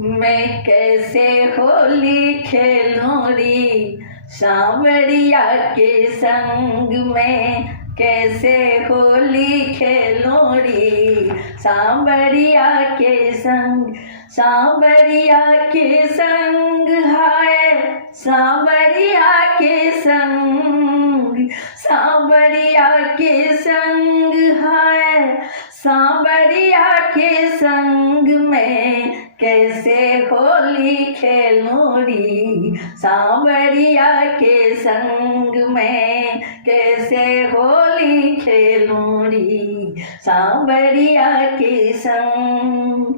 मैं कैसे होली खेलूं री सांवरिया के संग में, कैसे होली खेलूं री सांवरिया के संग। सांवरिया के संग हाय सांवरिया के संग, सांवरिया के संग हाय सांवरिया के संग में, कैसे होली खेलूं री सांवरिया के संग में, कैसे होली खेलूं री सांवरिया के संग।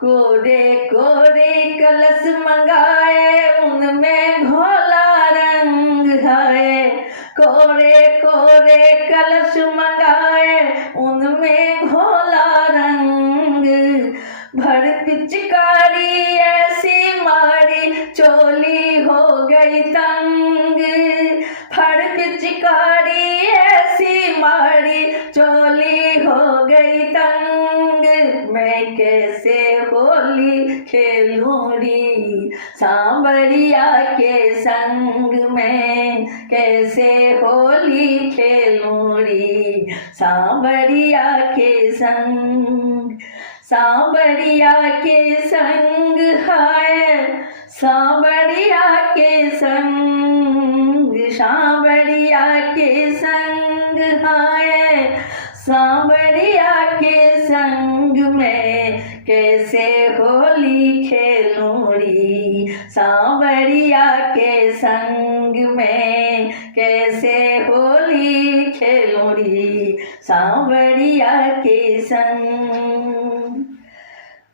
कोरे कोरे कलश मंगाए उनमें घोला रंग है, कोरे कोरे कलश मंगाए उनमें घोला रंग। भर पिचकारी ऐसी मारी चोली हो गई तंग, भर पिचकारी ऐसी मारी चोली हो गई तंग। मैं कैसे होली खेलूं री सांवरिया के संग में, कैसे होली खेलूं री सांवरिया के संग। सांवरिया के संग हाय सांवरिया के संग, सांवरिया के संग हाय सांवरिया के संग में, कैसे होली खेलूं री सांवरिया के संग में, कैसे होली खेलूं री सांवरिया के संग।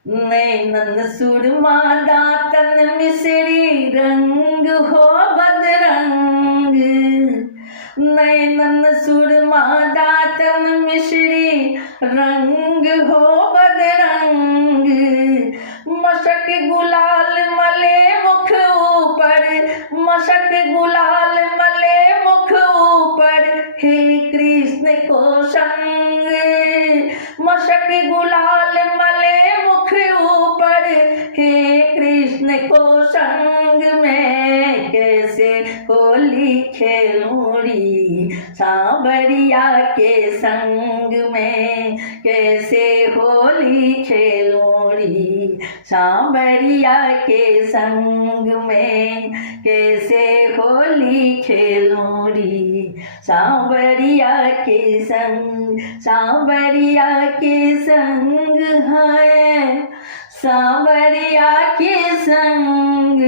नैनन सुरमा दातन मिश्री रंग हो बदरंग, नैनन सुरमा दातन मिश्री रंग हो बदरंग। मशक गुलाल मले मुख ऊपर, मशक गुलाल मले मुख ऊपर, हे कृष्ण को संग। मशक गुलाल मले मुख ऊपर, हे कृष्ण को संग में, कैसे होली खेलूं री सांवरिया के संग में, कैसे होली खेलूं री सांवरिया के संग में, कैसे होली खेलूं री सांवरिया के संग। सांवरिया के संग है सांवरिया के संग,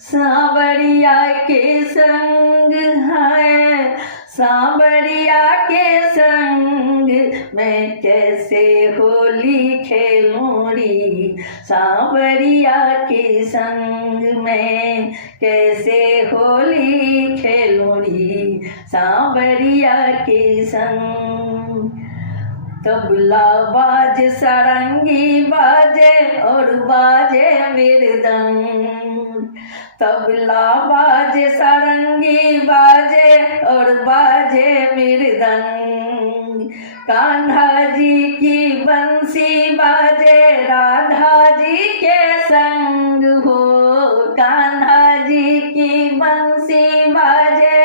सांवरिया के संग है सांवरिया के संग। मैं कैसे होली खेलूं री सांवरिया के संग में, कैसे होली खेलूं री सांवरिया के संग। तबला बाज सारंगी बाजे और बाजे मृदंग, तबला बाजे सारंगी बाजे और बाजे मृदंग। कान्हा जी की बंसी बाजे राधा जी के संग हो, कान्हा जी की बंसी बाजे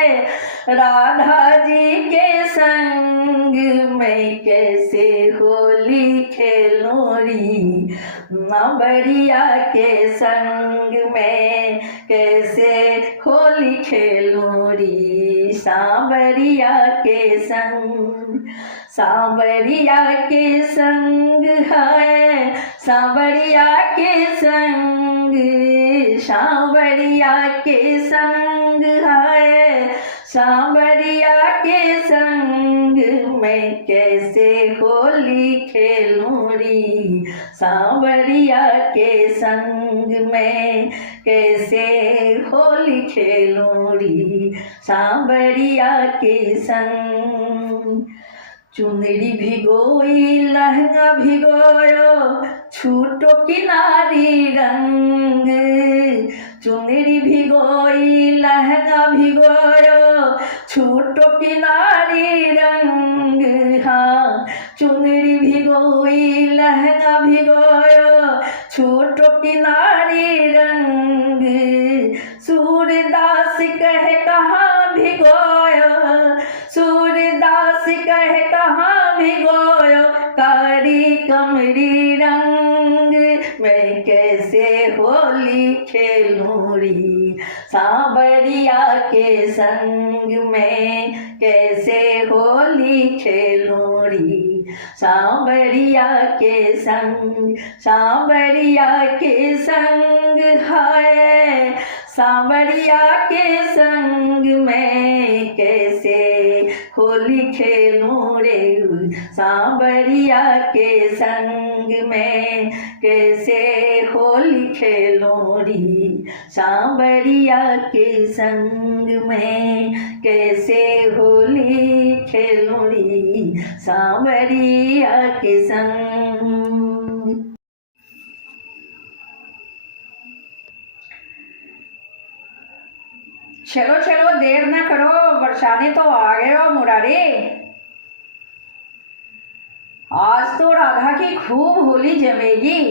राधा जी के संग। मैं कैसे होली खेलूं री सांवरिया के संग में, कैसे होली खेलूं री सांवरिया के संग। सांवरिया के संग है सांवरिया के संग, सांवरिया के संग है सांवरिया के संग। मैं कैसे होली खेलूं री सांवरिया के संग में, कैसे होली खेलूं री सांवरिया के संग। चुनरी भिगोई लहंगा भिगोयो छूटो किनारी रंग, चुनरी भिगोई लहंगा भिगोयो छूटो किनारी रंग। हाँ चुनरी भिगोई लहंगा भिगोयो छूटो होठों किनारी रंग, सूरदास कहे कहाँ भिगोयो, सूरदास कहे कहाँ भिगोयो, कारी कमरी रंग, मैं कैसे होली खेलूं री, सांवरिया के संग में कैसे होली खेलूं री, सांवरिया के संग, सांवरिया के संग है, सांवरिया के संग में कैसे होली खेलूं रे, सांवरिया के संग में कैसे होली खेलूं री, सांवरिया के संग में कैसे होली खेलूं री, सांवरिया के संग। चलो चलो देर ना करो, बरसाने तो आ गए हो मुरारी। आज तो राधा की खूब होली जमेगी,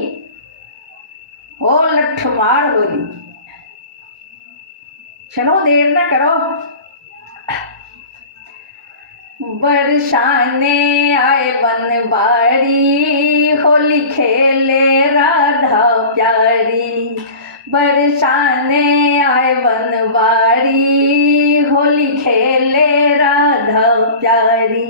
ओ लठमार होली। चलो देर ना करो। बरसाने आए बनवारी, होली खेले राधा प्यारी, बरसाने आए बनवारी, होली खेले राधा प्यारी,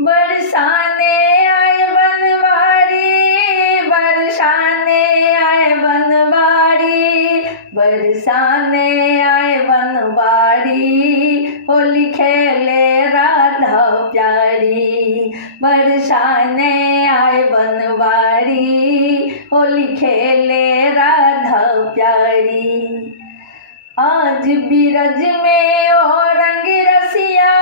बरसाने आए बनवारी, बरसाने आए बनवारी, बरसाने आए बनवारी, होली खेले राधा प्यारी, बरसाने आए बनवारी, होली खेले राधा प्यारी। आज बिरज में ओ रंग रसिया,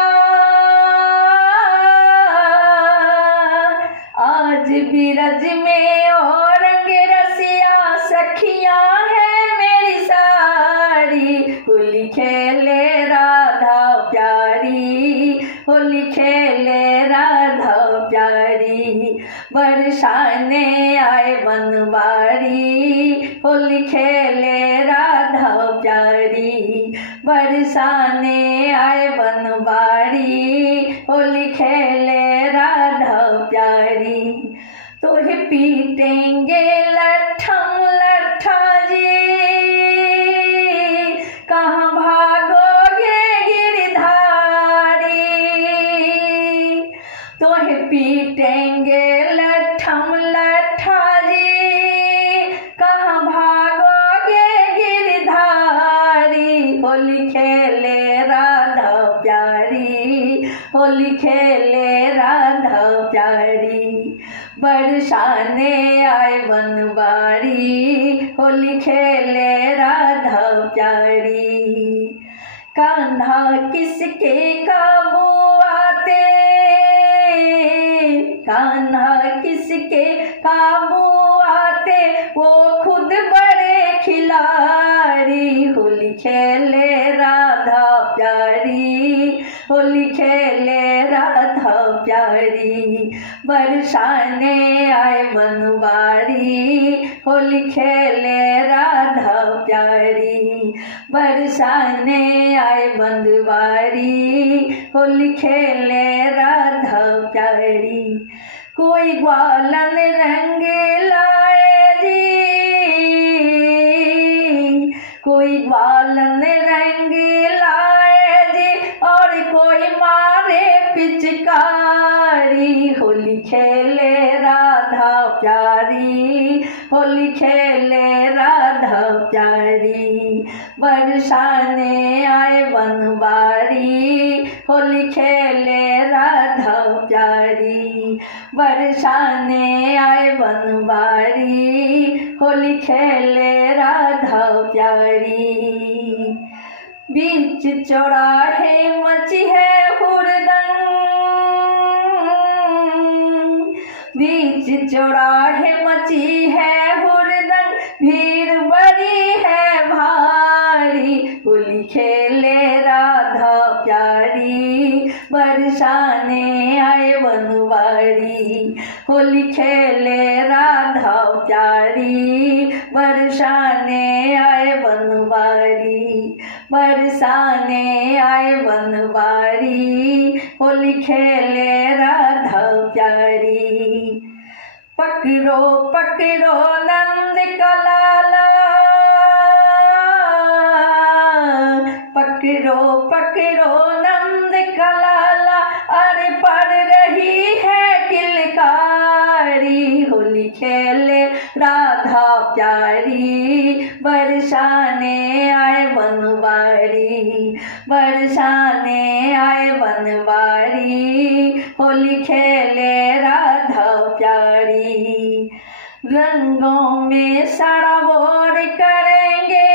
आज बिरज में ओ रंग रसिया, सखियां है मेरी सारी, होली खेले राधा प्यारी, होली खेले राधा प्यारी, बरसाने आए बनवारी, होली खेले राधा प्यारी, बरसाने आए बनवारी, होली खेले राधा प्यारी। तोहे पीटेंगे लठम लठा जी, कहाँ भागोगे गिरधारी, तोहे पीटेंगे लठम लठा जी, कहाँ भागोगे गिरधारी, होली खेले राधा प्यारी, होली खेले राधा प्यारी, बरसाने आए बनवारी, होली खेले राधा प्यारी। कान्हा किसके काबू आते, कान्हा किसके काबू आते, वो खुद बड़े खिलाड़ी, होली खेले राधा प्यारी, होली खेले राधा प्यारी, बरसाने आए बनवारी, होली खेले राधा प्यारी, बरसाने आए बनवारी, होली खेले राधा प्यारी। कोई ग्वालन रंग लाए जी, कोई ग्वालन रंग लाए जी, और कोई मारे पिचकारी, होली खेले राधा प्यारी, होली खेले राधा प्यारी, बरसाने आए बनवारी, होली खेले राधा प्यारी, बरसाने आए बनवारी, होली खेले राधा प्यारी। बीच चौराहे मची है हुड़दंग, बीच चौराहे मची है हुड़दंग, भीड़ बड़ी है भारी, होली खेले राधा प्यारी, बरसाने आए बनवारी, होली खेले राधा प्यारी, बरसाने आए बनवारी, बरसाने आए बनवारी, होली खेले राधा प्यारी। पकड़ो पकड़ो नंद का लाला, पकड़ो पकड़ो नंद का लाला, अरे पड़ रही है किलकारी, होली खेले राधा प्यारी। बरसाने आए बनवारी, बरसाने आए बनवारी, होली खेले राधा प्यारी। रंगों में सराबोर करेंगे,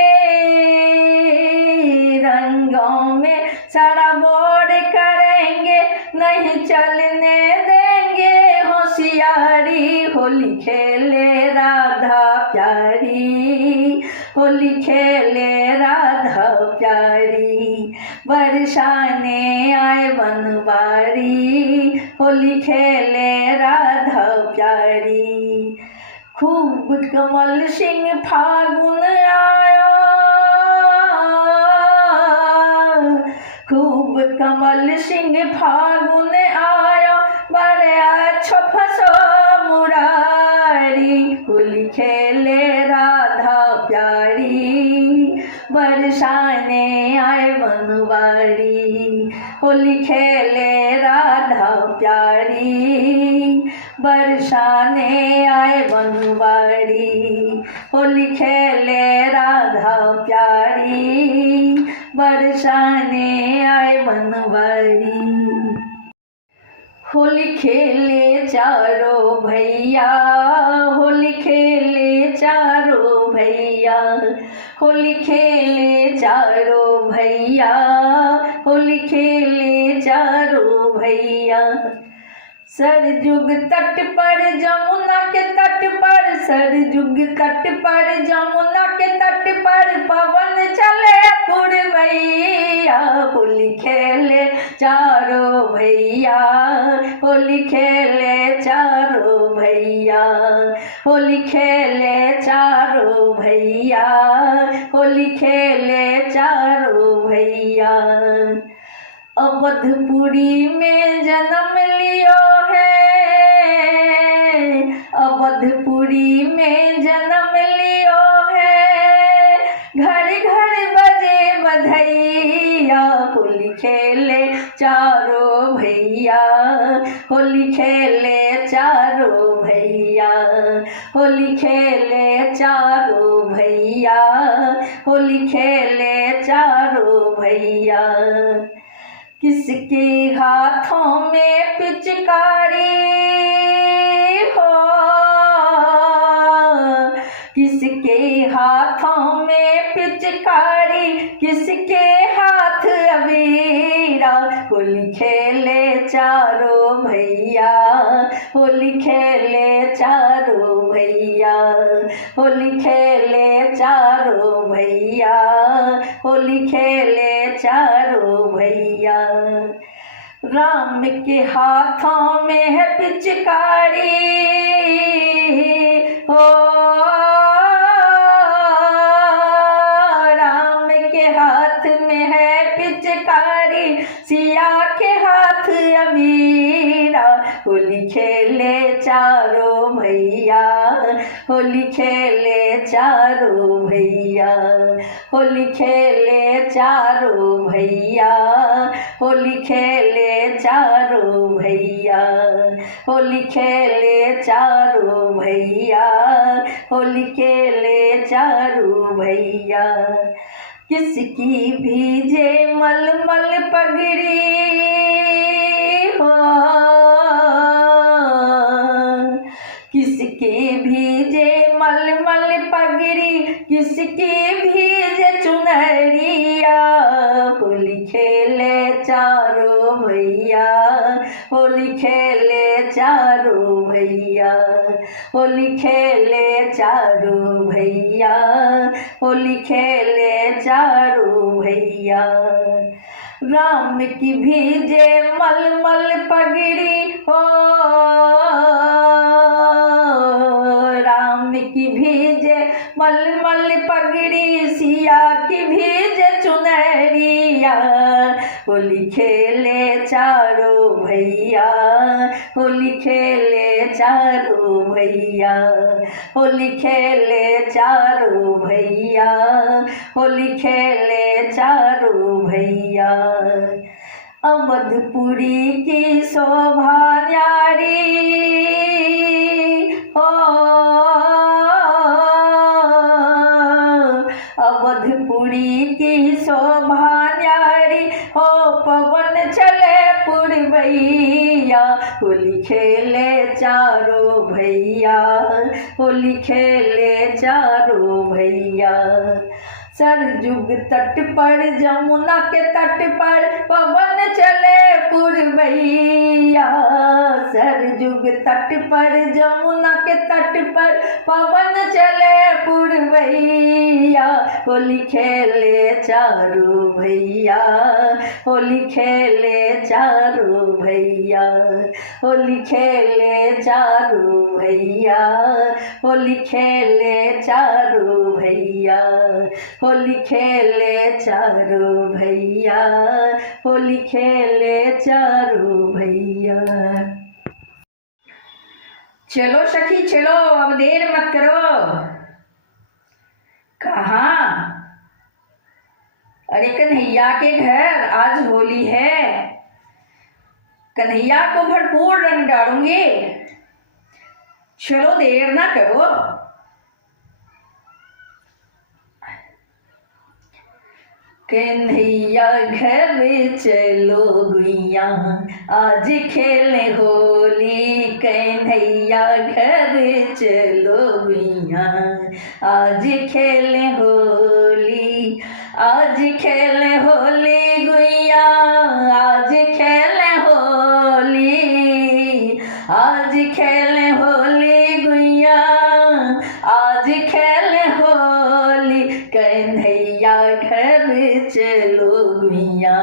रंगों में सराबोर करेंगे, नहीं चलने देंगे होशियारी, होली खेले राधा प्यारी, होली खेले राधा प्यारी। बरसाने आए बनवारी, होली खेले राधा प्यारी। खूब कमल सिंह फागुन आया, खूब कमल सिंह फागुन आया, बड़े अच्छो फसो मुरारी, होली खेले राधा प्यारी। बरसाने आए बनवारी, होली खेले राधा प्यारी। बरसाने आए बनवारी, होली खेले राधा प्यारी। बरसाने आए बनवारी, होली खेले चारों भैया, होली खेले चारों भैया, होली खेले चारों भैया, होली खेले चारों भैया। सरजुग तट पर जमुना के तट पर, सरजुग तट पर जमुना के तट पर, पवन चले पुरवैया, होली खेले चारों भैया, होली खेले चारों भैया, होली खेले चारों भैया, होली खेले चारों भैया। अवधपुरी में जन्म लियो है, अवधपुरी में जन्म लियो है, घर घर बजे बधैया, होली खेले चारों भैया, होली खेले चारों भैया, होली खेले चारों भैया, होली खेले चारों भैया। किसके हाथों में पिचकारी हो, किसके हाथों में पिचकारी, किसके हाथ अबीरा, होली खेले चारों भैया, होली खेले चारों भैया, होली खेले चारों भैया, होली खेले चारों भैया। राम के हाथों में है पिचकारी हो, राम के हाथ में है पिचकारी, सिया के हाथ अबीरा, होली खेले चारों भैया, होली खेले चारों भैया, होली खेले चारों भैया, होली खेले चारों भैया, होली खेले चारों भैया, होली खेले चारों भैया। किसकी भीजे मलमल पगड़ी हो, किसके भीजे मलमल पगड़ी, किसकी भीजे चुनरिया, होली खेले चारों भैया, होली खेले चारों भैया, होली खेले चारों भैया, होली खेले चारों भैया। राम की भीजे मलमल पगड़ी हो, राम की भीजे मलमल पगड़ी, सिया की भीजे चुनरिया। होली खेले चारों भैया, होली खेले चारों भैया, होली खेले चारों भैया, होली खेले चारों भैया। अवधपुरी की शोभा न्यारी हो, अवधपुरी की शोभा न्यारी हो, पवन चले पुरवैया। होली खेले चारों भैया, होली खेले चारों भैया। सरजुग तट पर जमुना के तट पर पवन चले पुरवैया। सरजुग तट पर जमुना के तट पर पवन चले पुरवैया। होली खेले चारों भैया, होली खेले चारों भैया, होली खेले चारों भैया, होली खेले चारों भैया, होली खेले चारों भैया, होली खेले चारों भैया। चलो सखी चलो, अब देर मत करो। कहाँ? अरे कन्हैया के घर आज होली है, कन्हैया को भरपूर रंग डालूंगे। चलो देर ना करो। कन्हैया घर चलो गुइया, आज खेले होली। कन्हैया घर चलो गुइया, आज खेले होली। आज खेले होली गुइया, आज खेले होली। आज खेले होली गुइया, आज खेले होली। कन्हैया घर चलो गुइया,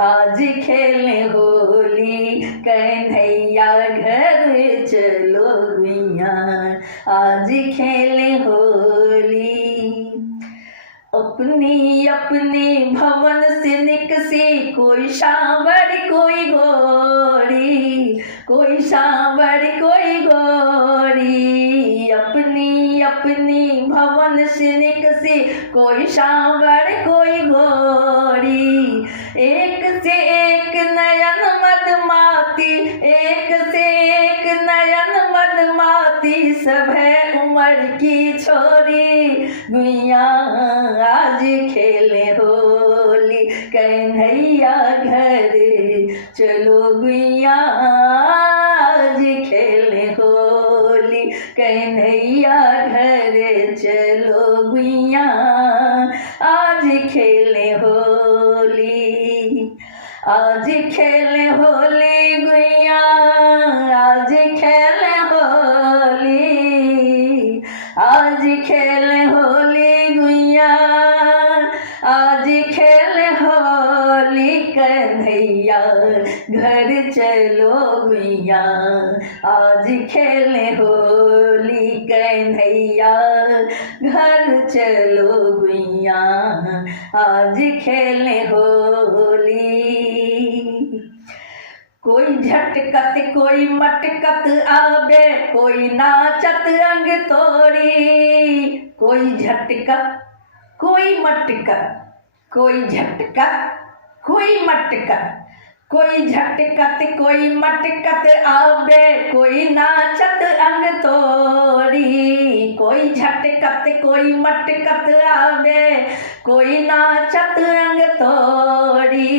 आज खेले होली। कन्हैया घर चलो गुइया, आज खेले होली। अपनी अपनी भवन से निकसी, कोई सांवर कोई गोरी, कोई सांवर कोई गोरी। अपनी अपनी भवन से निकसी, कोई सांवर कोई गोरी। एक से एक नयन मदमाती, एक से एक नयन मदमाती। सब है उम्र की छोरी, गुइया आज खेले होली। कन्हैया घर चलो गुइया, आज खेले होली। कन्हैया घर चलो गुइया, आज खेले होली। आज खेले होली गुइया, आज खेले होली। आज खेले होली गुइया, आज खेले होली। कन्हैया घर चलो गुइया, आज खेले होली। कन्हैया घर चलो गुइया, आज खेले होली। कोई झटकत कोई मटकत आवे, कोई नाचत अंग तोड़ी। कोई झटकत कोई मटकत, कोई झटकत कोई मटकत। कोई झटकत कोई मटकत आवे, कोई नाचत अंग तोड़ी। कोई झटकत कोई मटकत आवे, कोई नाचत अंग तोड़ी।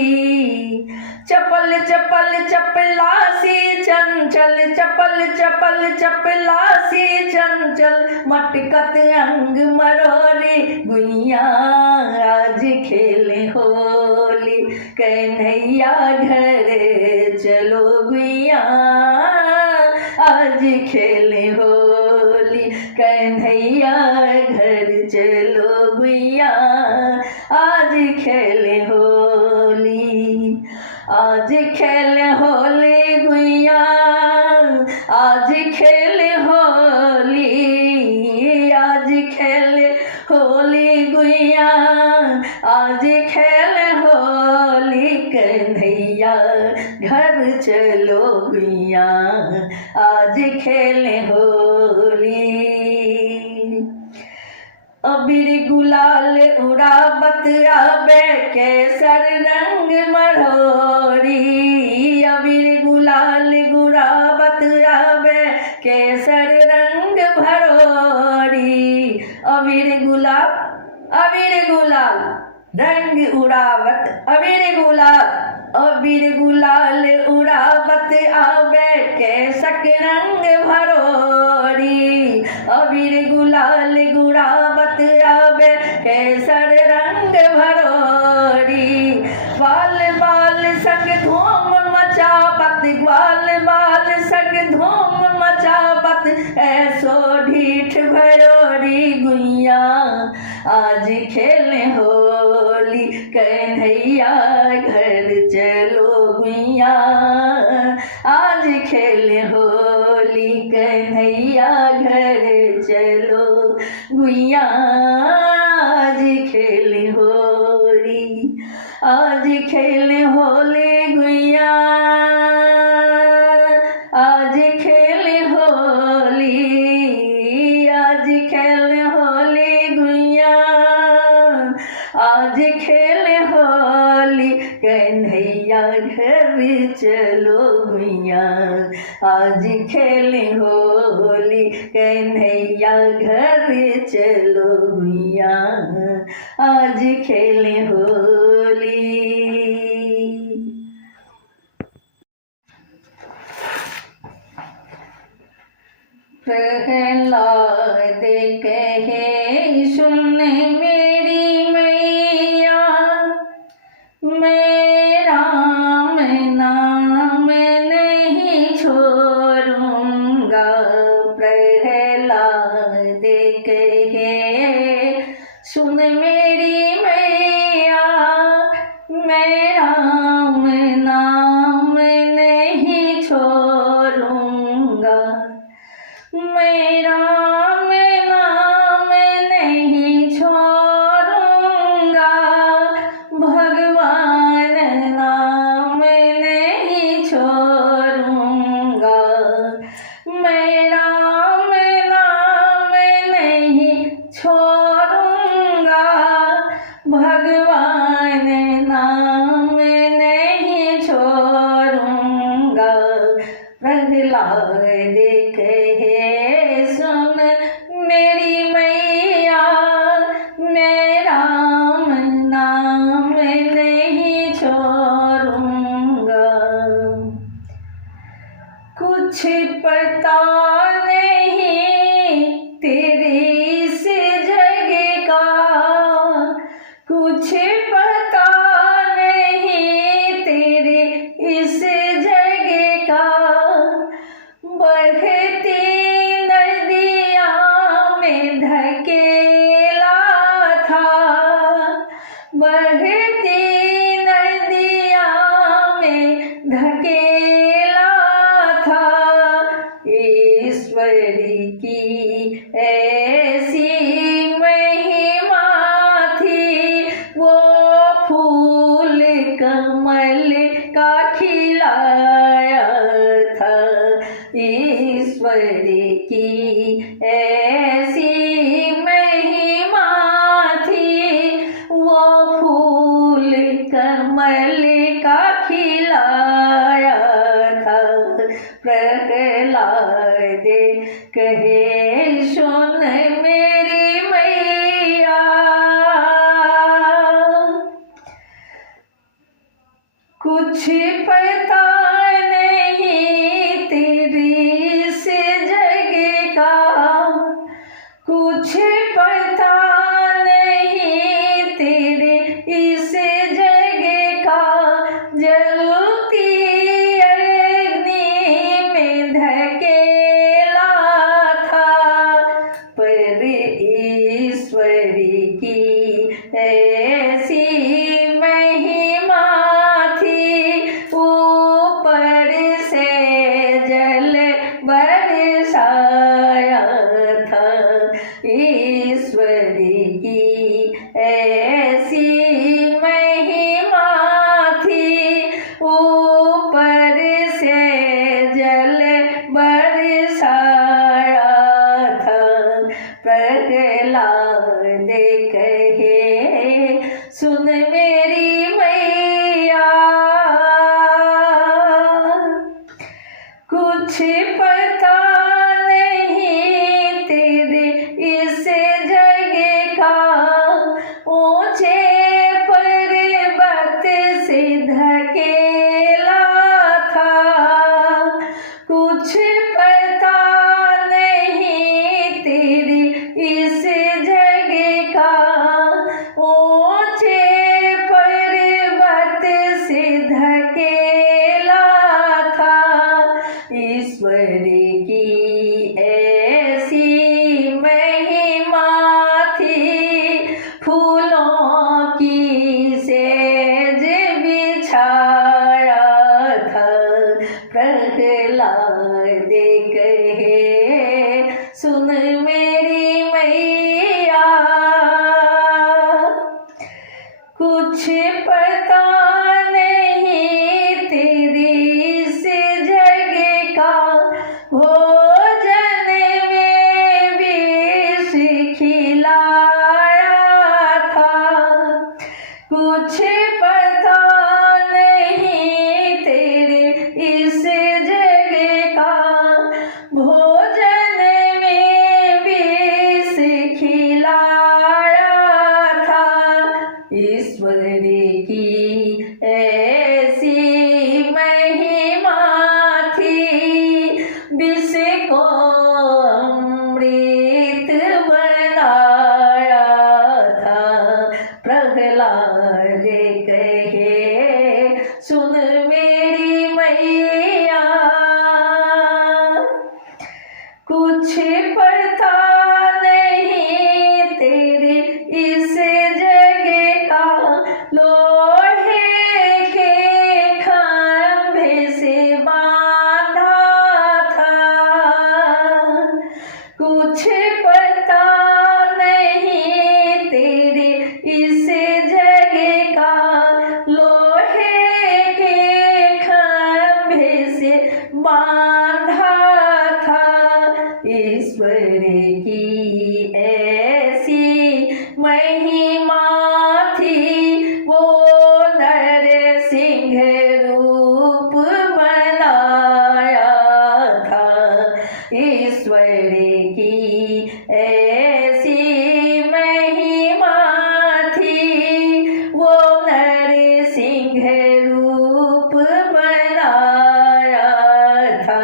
चपल चपल चपलासी चंचल, चपल चपल चपलासी चंचल। मटकत अंग मरोरी, गुइया आज खेले होली। कन्हैया घर चलो गुइया, आज खेले होली। कन्हैया घर चलो गुइया, आज खेले होली। आज खेले होली गुइया, आज खेले होली। अबीर गुलाल उड़ावत आवे केसर रंग मढ़ोरी। अबीर गुलाल उड़ावत आवे केसर रंग भरोरी। अबीर गुलाल रंग उड़ावत अबीर गुलाल उड़ावत आवे केसक रंग भरोरी। अबीर गुलाल उड़ावत आवे केसर रंग भरोरी। बाल बाल संग धूम मचावत बाल संग धूम मचावत ऐसो ढीठ भरोरी। गुइया आज खेले होली कन्हैया घर चलो गुइया। आज खेले होली कन्हैया घर चलो गुइया। आज खेले होली गुइया। आज खेले होली गुइया। आज खेले होली कन्हैया घर चलो गुइया। आज खेले होली कन्हैया घर चलो गुइया। आज खेले होली। प्रहलाद कहे सुन मेरी मैया, मैं राम नाम नहीं छोड़ूंगा। प्रहलाद कहे सुन मेरी मैया, मैं राम नाम नहीं छोड़ूंगा। मैं राम नाम नहीं छोड़ूंगा, भगवान नाम नहीं छोड़ूंगा। मैं राम नाम नहीं छोड़ूंगा, भगवान नाम नहीं छोड़ूंगा। प्रहलाद कहे सुन मेरी मैया, मैं राम नाम नहीं छोड़ूंगा। कुछ पता नहीं तेरे इस जग का, कुछ पता नहीं तेरे इस जग का। बहती नदिया में धकेला था, बहती नदिया में धकेला था। ईश्वरी की ऐसी महिमा थी, वो फूल कमल का खिलाया था। ईश्वरी की ऐसी महिमा थी, वो फूल कमल का खिलाया था। प्रहलाद कहे सुन मेरी मैया, कुछ पता नहीं तेरी इस जग का, कुछ पता नहीं तेरे इस जग का। जलती अग्नि में धकेला था, पर ईश्वरी की ऐसी महिमा थी, ऊपर से जल बरसाया था। ईश्वरी की ऐसी महिमा थी, ऊपर से जल बरसाया था। प्रहलाद कहे सुन मेरी मैया, कुछ पता नहीं तेरे इस जग का, ऊंचे पर्वत से ढकेला था। कुछ पता नहीं तेरे इस जग का, ऊंचे पर्वत से ढकेला था। ईश्वर की ऐसी महिमा थी, फूलों की सेज बिछाया था। प्रहलाद कहे सुन मेरी मैया, कुछ पता नहीं तेरी इस जग का, भोजन में विष खिलाया था। कुछ पता नहीं तेरे इस जग का, भोजन में विष खिलाया था। ईश्वर की ऐसी महिमा थी, विष को अमृत बनाया था। प्रहलाद कहे सुन मेरी मैया, कुछ पता नहीं तेरे इस जग का, लोहे के खंभे से बांधा था। कुछ पता नहीं तेरे इस जग का, लोहे के खंभे से बांधा था। ईश्वर की ऐसी महिमा थी, वो नरसिंह रूप बनाया था। ईश्वर की ऐसी महिमा थी, वो नरसिंह रूप बनाया था।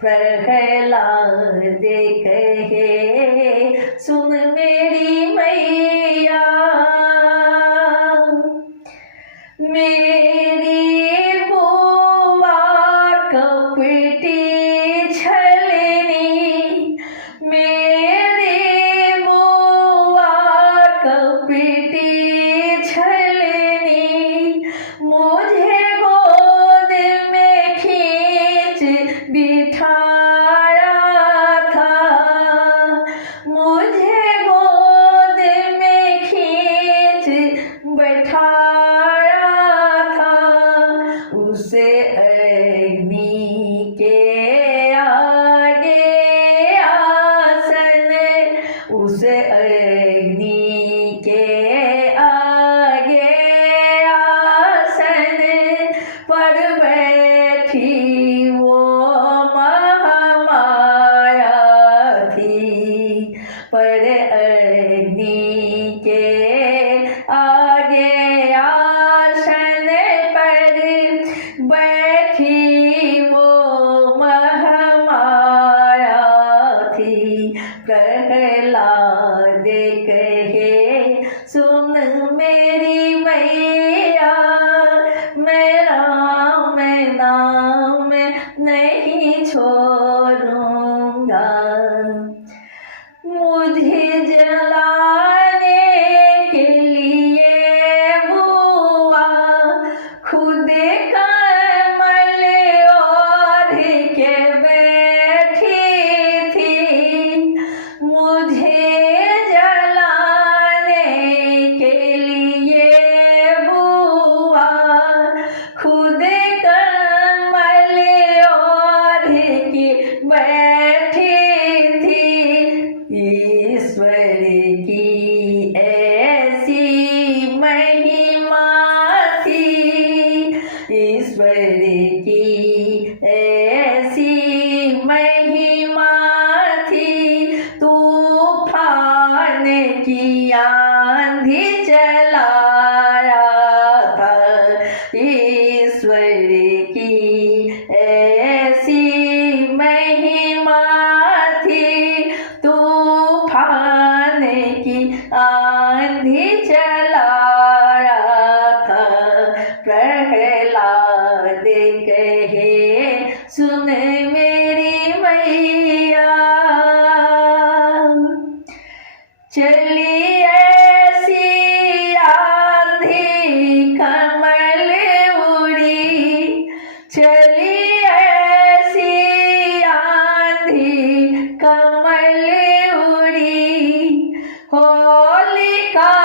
प्रहलाद कहे सुन मेरी मैया, मेरी बुआ कपटी छलनी, मेरी बुआ कपटी छलनी, मुझे गोद में खींच बिठाया था। मुझे गोद में खींच बैठाया था। उसे अग्नि के आगे आसन, उसे अग्नि के आगे आसन पर बैठी वो महामाया थी। पर अग्नि के आगे आसन पर बैठी वो महामाया थी। प्रहलाद कहे सुन मेरी मैया, मेरा मैं नाम नहीं छोड़ूंगा। मुझे जलाने के लिए बुआ खुद कमल ओढ़ के बैठी थी। मुझे जला की आंधी चलाया था। ईश्वर की ऐसी महिमा थी, तूफान की आंधी चलाया था। प्रहलाद कहे सुन मेरी मैया, चली ऐसी आंधी कमल उड़ी, चली ऐसी आंधी कमल उड़ी। होलिका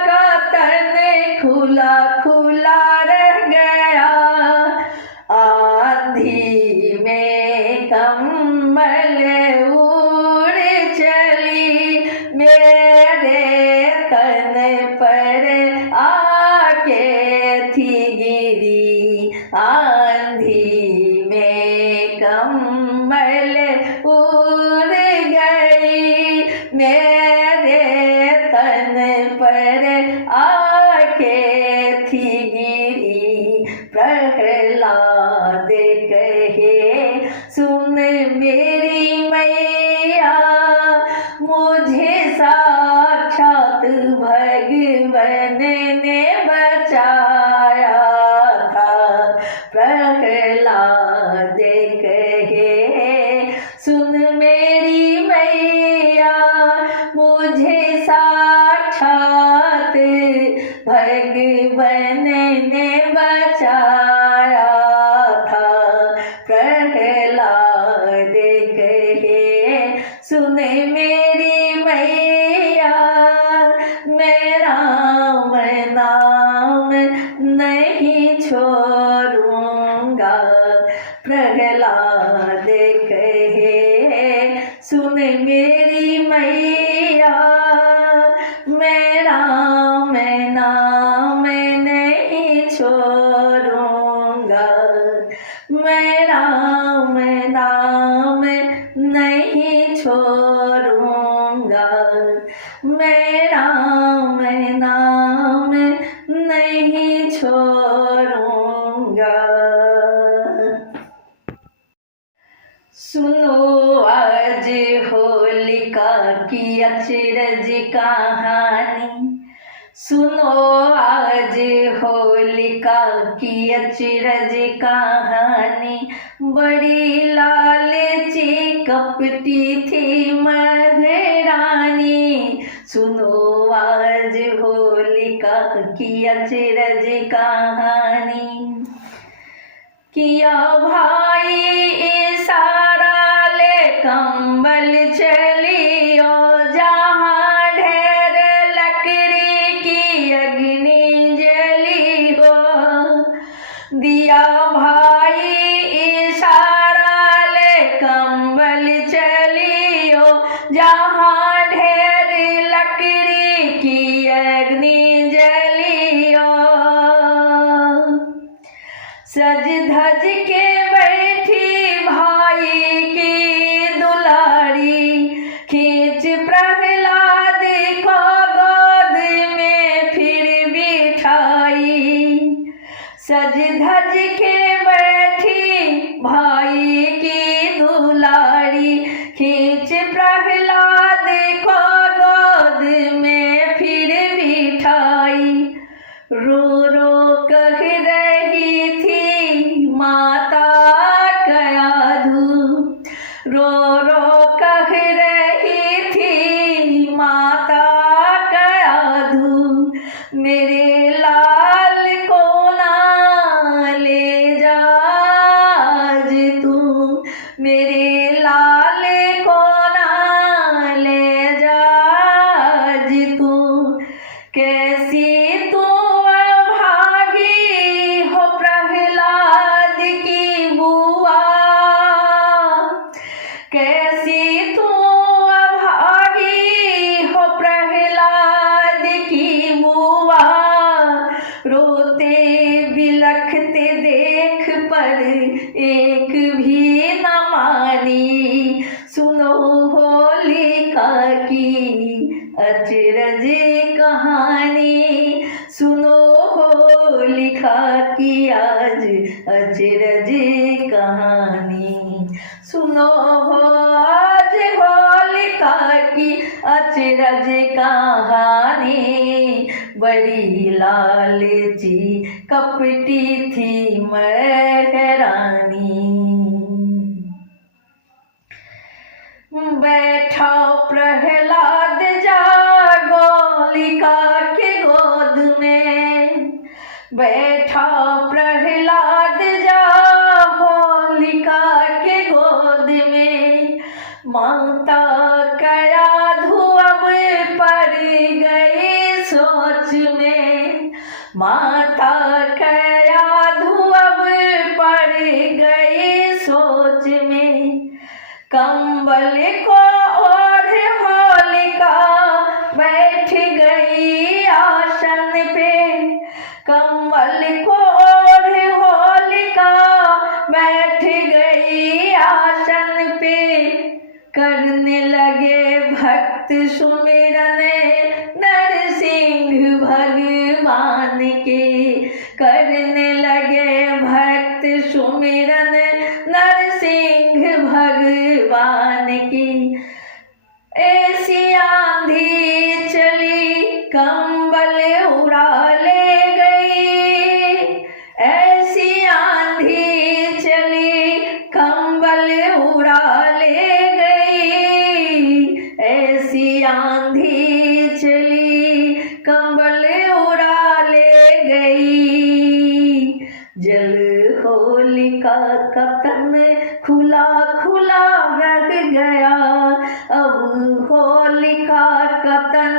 का तन खुला खुला रह गया, आंधी में कमल उड़ चली। मेरे तन पर आके थी गिरी, आंधी में कमल उड़ गई। मेरे तन पर आके थी गिरी। प्रहलाद कहे सुन मेरी मैया, मुझे साक्षात भगवन ने बचाया था। प्रहलाद कहे सुन मेरी मैया, मुझे साक्षात भगवन ने बचाया था। प्रहलाद कहे सुन मेरी मैया, मैं राम नाम नहीं छोड़ूंगा। प्रहलाद कहे सुन मेरी मैया, मैं राम नाम नहीं छोड़ूंगा। मैं राम नाम नहीं छोड़ूंगा। मैं राम नाम नहीं छोड़ूंगा। सुनो आज होलिका की अचरज कहानी, सुनो आज होलिका की अचरज कहानी। बड़ी लालची कपटी थी महारानी, सुनो आज होलिका की अचरज कहानी। किया भाई इशारा ले कंबल चलियो, जहाँ ढेर लकड़ी की अग्नि जली हो। दिया भाई इशारा ले कंबल चलियो, जहाँ ढेर लकड़ी की अग्नि जलियो। सज धज के बैठी भाई की दुलारी, खींच प्रहलाद को गोद में फिर बिठाई। सज धज के बैठी भाई की दुलारी, खींच प्रहलाद को गोद में फिर बिठाई। रो रो कह रही थी माता कयाधु, रो रो कह रही थी माता कयाधु। मेरे लाल को ना ले जा आज तू, मेरे लाल को ना ले जा आज तू। कैसी तू अभागी हो प्रहलाद की बुआ, कैसी तू अभागी हो प्रहलाद की बुआ। अचरज कहानी। सुनो होलिका की आज अचरज कहानी। सुनो हो आज होलिका की अचरज कहानी। बड़ी लालची कपटी थी महारानी। बैठा प्रहलाद जागो होलिका के गोद में। बैठा प्रहलाद जा होलिका के गोद में। माता कया धुअब पड़ गई सोच में। माता कया धुअब पड़ गई सोच में। कंबल को ओढ़ होलिका बैठ गई आसन पे। कंबल को ओढ़ होलिका बैठ गई आसन पे। करने लगे भक्त सुमिरन नरसिंह भगवान के। करने लगे भक्त सुमिरन नरसिंह भगवान की। ऐसी आंधी चली कंबल उड़ा ले गई। ऐसी आंधी चली कंबल उड़ा ले गई। ऐसी आंधी चली कंबल उड़ा ले गई। जल होलिका का तन खुला खुला रह गया। अब होलिका का तन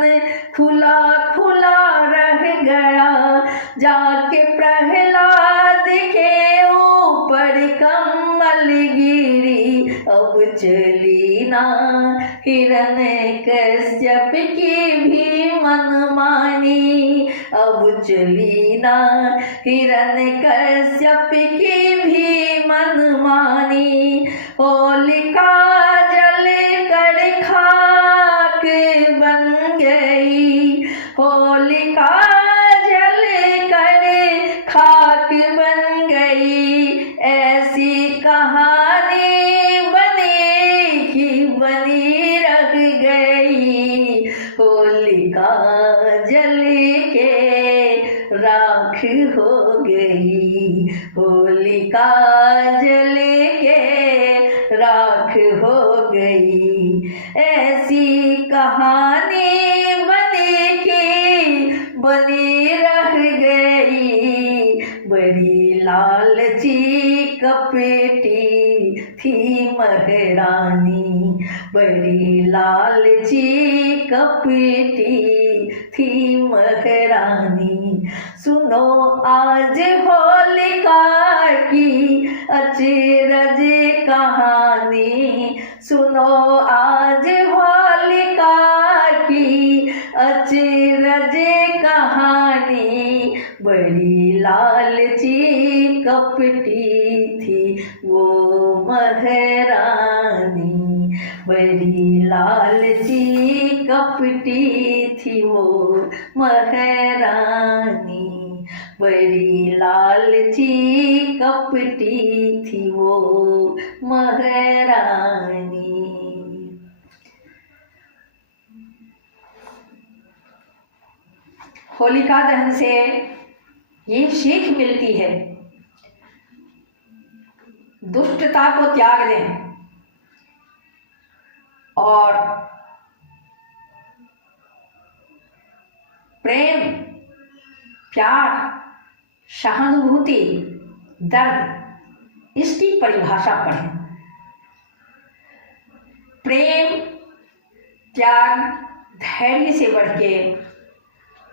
खुला खुला रह गया। जाके प्रहलाद के ऊपर कमल गिरी। अब चली ना हिरण्यकश्यप की भी मनमानी। अब चली ना हिरण्यकश्यप की भी मनमानी। होलिका जल कर खाक बन गई। होलिका जल कर खाक बन गई। ऐसी कहानी बनी की बनी रह गई। होलिका जल के राख हो गई। होलिका जल के राख हो गई। ऐसी कहानी बनी की बनी रह गई। बड़ी लालची कपटी थी महारानी। बड़ी लालची कपटी थी महारानी। सुनो आज होलिका की अचरज कहानी। सुनो आज होलिका की अचरज कहानी। बड़ी लालची कपटी थी वो महारानी। बड़ी लालची कपटी थी वो महारानी। बड़ी लालची कपटी थी वो महारानी। होलिका दहन से ये सीख मिलती है, दुष्टता को त्याग दें और प्रेम, प्यार, सहानुभूति, दर्द, इसकी परिभाषा पढ़ें। प्रेम, त्याग, धैर्य से बढ़ के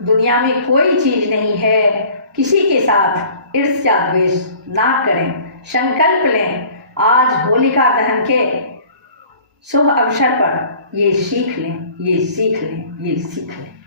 दुनिया में कोई चीज नहीं है। किसी के साथ ईर्ष्या द्वेष ना करें। संकल्प लें, आज होलिका दहन के शुभ अवसर पर ये सीख लें, ये सीख लें, ये सीख लें।